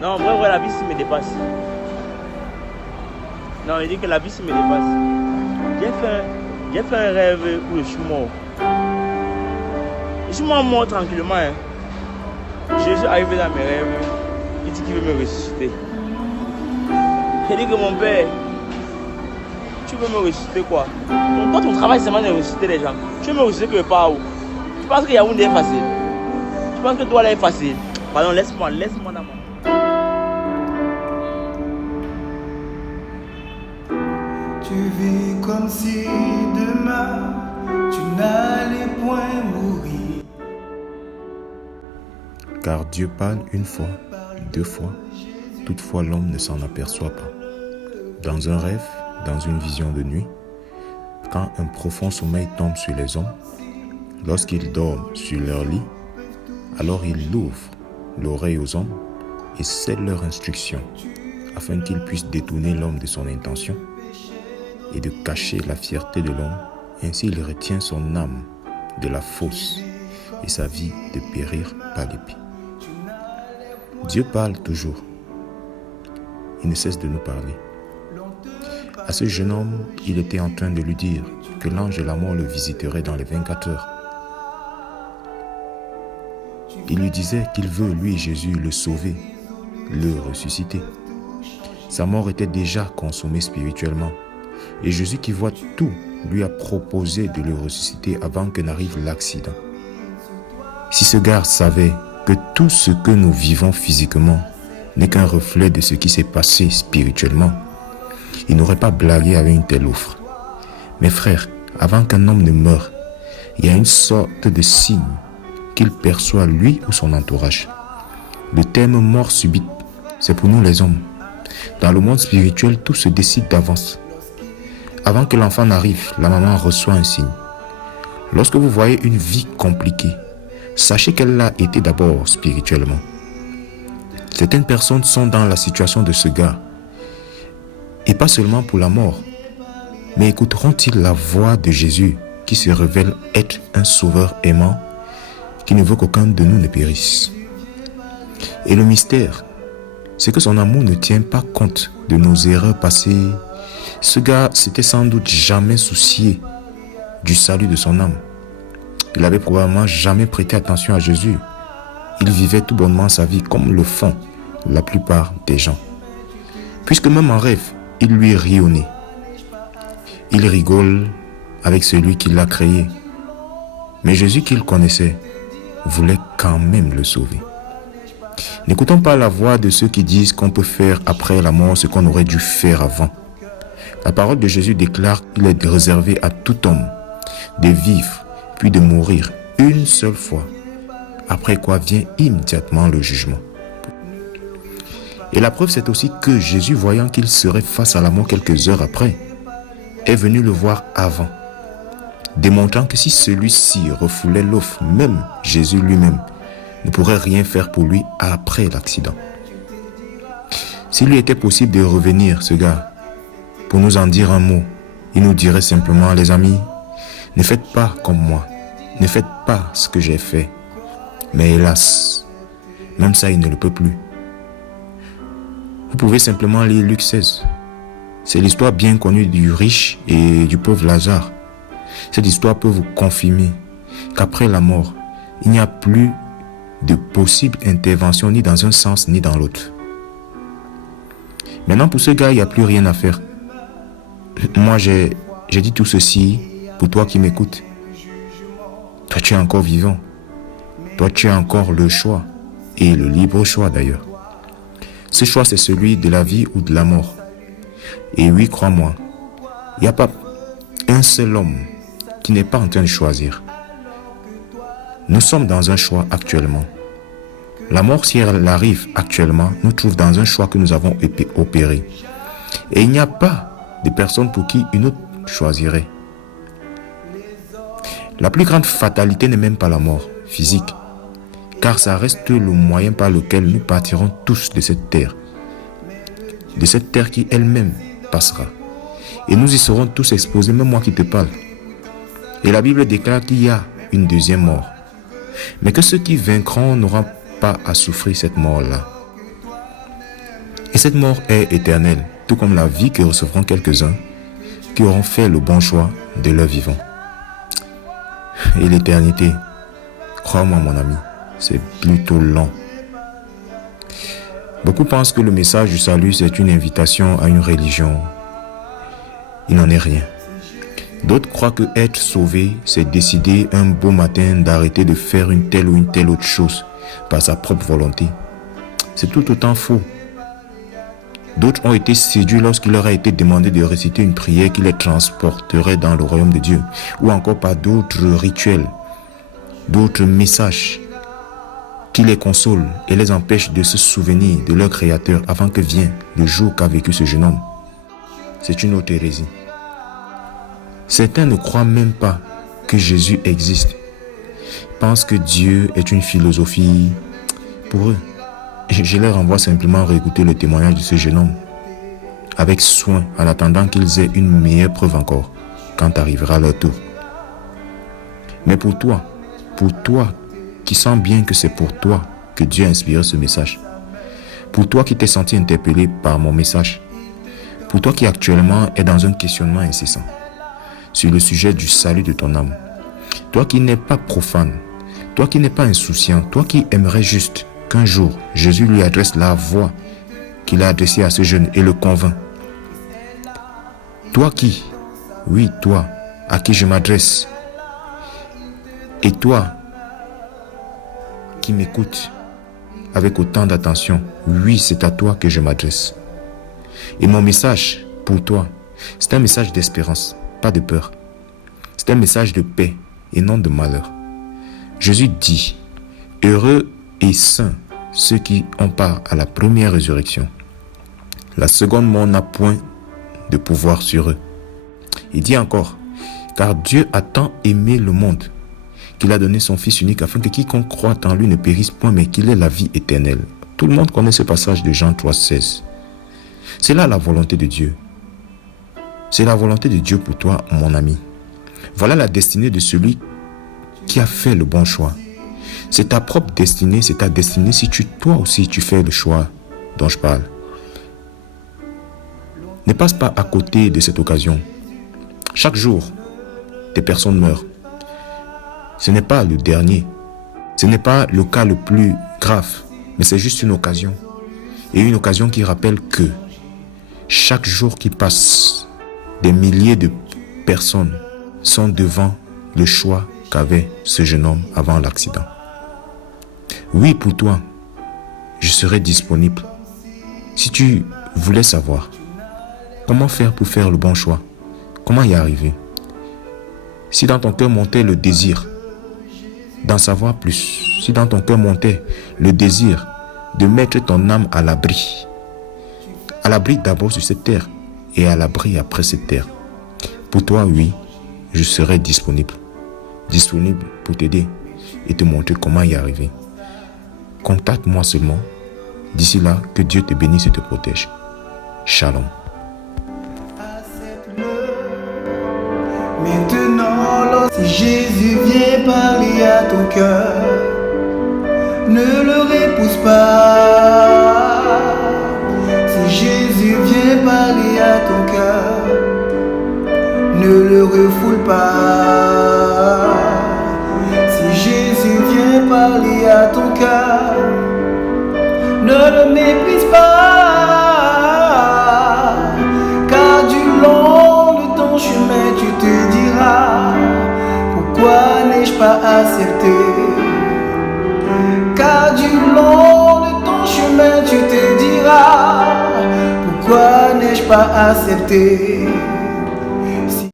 Non, vrai, la vie, ça me dépasse. Non, il dit que la vie, ça me dépasse. J'ai fait un rêve où je suis mort. Je suis mort tranquillement. Hein. Jésus est arrivé dans mes rêves. Il dit qu'il veut me ressusciter. Il dit que mon père, tu veux me ressusciter quoi? Donc, toi, ton travail, c'est de ressusciter les gens. Tu veux me ressusciter que par où? Tu penses que Yaoundé est facile? Tu penses que toi, là, est facile? Pardon, laisse-moi dans mon... Tu vis comme si demain tu n'allais point mourir. Car Dieu parle une fois, deux fois, toutefois l'homme ne s'en aperçoit pas. Dans un rêve, dans une vision de nuit, quand un profond sommeil tombe sur les hommes, lorsqu'ils dorment sur leur lit, alors il ouvre l'oreille aux hommes et scelle leur instruction, afin qu'ils puissent détourner l'homme de son intention et de cacher la fierté de l'homme. Ainsi il retient son âme de la fosse et sa vie de périr par l'épée. Dieu parle toujours. Il ne cesse de nous parler. À ce jeune homme, il était en train de lui dire que l'ange de la mort le visiterait dans les 24 heures. Il lui disait qu'il veut, lui Jésus, le sauver, le ressusciter. Sa mort était déjà consommée spirituellement. Et Jésus, qui voit tout, lui a proposé de le ressusciter avant que n'arrive l'accident. Si ce gars savait que tout ce que nous vivons physiquement n'est qu'un reflet de ce qui s'est passé spirituellement, il n'aurait pas blagué avec une telle offre. Mes frères, avant qu'un homme ne meure, il y a une sorte de signe qu'il perçoit lui ou son entourage. Le terme mort subite, c'est pour nous les hommes. Dans le monde spirituel, tout se décide d'avance. Avant que l'enfant n'arrive, la maman reçoit un signe. Lorsque vous voyez une vie compliquée, sachez qu'elle l'a été d'abord spirituellement. Certaines personnes sont dans la situation de ce gars, et pas seulement pour la mort, mais écouteront-ils la voix de Jésus qui se révèle être un sauveur aimant qui ne veut qu'aucun de nous ne périsse. Et le mystère, c'est que son amour ne tient pas compte de nos erreurs passées. Ce gars s'était sans doute jamais soucié du salut de son âme. Il avait probablement jamais prêté attention à Jésus. Il vivait tout bonnement sa vie comme le font la plupart des gens. Puisque même en rêve, il lui rit au nez. Il rigole avec celui qui l'a créé. Mais Jésus qu'il connaissait voulait quand même le sauver. N'écoutons pas la voix de ceux qui disent qu'on peut faire après la mort ce qu'on aurait dû faire avant. La parole de Jésus déclare qu'il est réservé à tout homme de vivre puis de mourir une seule fois, après quoi vient immédiatement le jugement. Et la preuve, c'est aussi que Jésus, voyant qu'il serait face à la mort quelques heures après, est venu le voir avant, démontrant que si celui-ci refoulait l'offre, même Jésus lui-même ne pourrait rien faire pour lui après l'accident. S'il lui était possible de revenir, ce gars, pour nous en dire un mot, il nous dirait simplement: les amis, ne faites pas comme moi, ne faites pas ce que j'ai fait. Mais hélas, même ça, il ne le peut plus. Vous pouvez simplement lire Luc 16. C'est l'histoire bien connue du riche et du pauvre Lazare. Cette histoire peut vous confirmer qu'après la mort, il n'y a plus de possible intervention ni dans un sens ni dans l'autre. Maintenant, pour ce gars, il n'y a plus rien à faire. Moi, j'ai dit tout ceci pour toi qui m'écoutes. Toi, tu es encore vivant. Toi, tu as encore le choix, et le libre choix d'ailleurs. Ce choix, c'est celui de la vie ou de la mort. Et oui, crois-moi, il n'y a pas un seul homme qui n'est pas en train de choisir. Nous sommes dans un choix actuellement. La mort, si elle arrive actuellement, nous trouve dans un choix que nous avons opéré. Et il n'y a pas de personne pour qui une autre choisirait. La plus grande fatalité n'est même pas la mort physique, car ça reste le moyen par lequel nous partirons tous de cette terre qui elle-même passera. Et nous y serons tous exposés, même moi qui te parle. Et la Bible déclare qu'il y a une deuxième mort, mais que ceux qui vaincront n'auront pas à souffrir cette mort-là. Et cette mort est éternelle, tout comme la vie que recevront quelques-uns qui auront fait le bon choix de leur vivant. Et l'éternité, crois-moi mon ami, c'est plutôt long. Beaucoup pensent que le message du salut, c'est une invitation à une religion. Il n'en est rien. D'autres croient que être sauvé, c'est décider un beau matin d'arrêter de faire une telle ou une telle autre chose par sa propre volonté. C'est tout autant faux. D'autres ont été séduits lorsqu'il leur a été demandé de réciter une prière qui les transporterait dans le royaume de Dieu, ou encore par d'autres rituels, d'autres messages qui les consolent et les empêchent de se souvenir de leur Créateur avant que vienne le jour qu'a vécu ce jeune homme. C'est une autre hérésie. Certains ne croient même pas que Jésus existe. Ils pensent que Dieu est une philosophie pour eux. Je leur renvoie simplement à réécouter le témoignage de ce jeune homme avec soin en attendant qu'ils aient une meilleure preuve encore quand arrivera leur tour. Mais pour toi qui sens bien que c'est pour toi que Dieu a inspiré ce message, pour toi qui t'es senti interpellé par mon message, pour toi qui actuellement est dans un questionnement incessant sur le sujet du salut de ton âme, toi qui n'es pas profane, toi qui n'es pas insouciant, toi qui aimerais juste qu'un jour Jésus lui adresse la voix qu'il a adressée à ce jeune et le convainc. Toi qui, oui toi, à qui je m'adresse, et toi qui m'écoutes avec autant d'attention, oui c'est à toi que je m'adresse. Et mon message pour toi, c'est un message d'espérance, pas de peur. C'est un message de paix et non de malheur. Jésus dit, heureux et saints ceux qui ont part à la première résurrection. La seconde mort n'a point de pouvoir sur eux. Il dit encore, car Dieu a tant aimé le monde qu'il a donné son Fils unique afin que quiconque croit en lui ne périsse point mais qu'il ait la vie éternelle. Tout le monde connaît ce passage de Jean 3,16. C'est là la volonté de Dieu. C'est la volonté de Dieu pour toi, mon ami. Voilà la destinée de celui qui a fait le bon choix. C'est ta propre destinée, c'est ta destinée si toi aussi tu fais le choix dont je parle. Ne passe pas à côté de cette occasion. Chaque jour, des personnes meurent. Ce n'est pas le dernier. Ce n'est pas le cas le plus grave, mais c'est juste une occasion. Et une occasion qui rappelle que chaque jour qui passe, des milliers de personnes sont devant le choix qu'avait ce jeune homme avant l'accident. Oui, pour toi, je serai disponible. Si tu voulais savoir comment faire pour faire le bon choix, comment y arriver, si dans ton cœur montait le désir d'en savoir plus, si dans ton cœur montait le désir de mettre ton âme à l'abri d'abord sur cette terre et à l'abri après cette terre, pour toi, oui, je serai disponible pour t'aider et te montrer comment y arriver. Contacte-moi seulement. D'ici là, que Dieu te bénisse et te protège. Shalom. Maintenant, lorsque Jésus vient parler à ton cœur, ne le repousse pas. Si Jésus vient parler à ton cœur, ne le refoule pas. Si Jésus vient parler à ton cœur, ne le méprise pas. Car du long de ton chemin tu te diras, pourquoi n'ai-je pas accepté? Car du long de ton chemin tu te diras, pourquoi n'ai-je pas accepté?